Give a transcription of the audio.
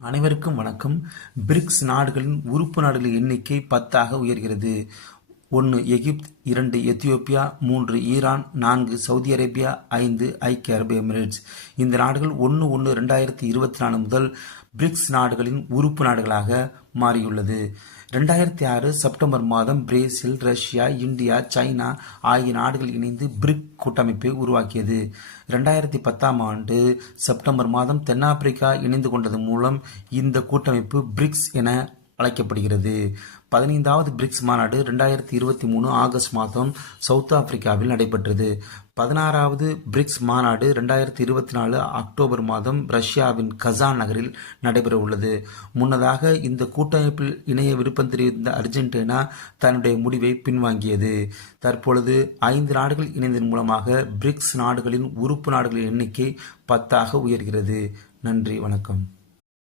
அனைவருக்கும் வணக்கம். பிரிக்ஸ் நாடுகளின் உறுப்பு நாடுகளின் எண்ணிக்கை 10ஆக உயர்கிறது. 1 எகிப்து, 2 எத்தியோப்பியா, 3 ஈரான், 4 சவுதி அரேபியா, 5 ஐக்கிய அரபு எமிரேட்ஸ். இந்த நாடுகள் 1/1/2024 முதல் பிரிக்ஸ் நாடுகளின் உறுப்பு நாடுகளாக மாறியுள்ளது. 2006 செப்டம்பர் மாதம் பிரேசில், ரஷ்யா, இந்தியா, சைனா ஆகிய நாடுகள் இணைந்து பிரிக் கூட்டமைப்பை உருவாக்கியது. 2010 செப்டம்பர் மாதம் தென்னாப்பிரிக்கா இணைந்து கொண்டதன் மூலம் இந்த கூட்டமைப்பு பிரிக்ஸ் என அழைக்கப்படுகிறது. 15வது பிரிக்ஸ் மாநாடு 2023 ஆகஸ்ட் மாதம் சவுத் ஆப்பிரிக்காவில் நடைபெற்றது. 16வது பிரிக்ஸ் மாநாடு 2024 அக்டோபர் மாதம் ரஷ்யாவின் கசான் நகரில் நடைபெற உள்ளது. முன்னதாக இந்த கூட்டமைப்பில் இணைய விருப்பம் தெரிவித்த அர்ஜென்டினா தன்னுடைய முடிவை பின்வாங்கியது. தற்பொழுது 5 நாடுகள் இணைந்ததன் மூலமாக பிரிக்ஸ் நாடுகளின் உறுப்பு நாடுகளின் எண்ணிக்கை 10ஆக உயர்கிறது. நன்றி, வணக்கம்.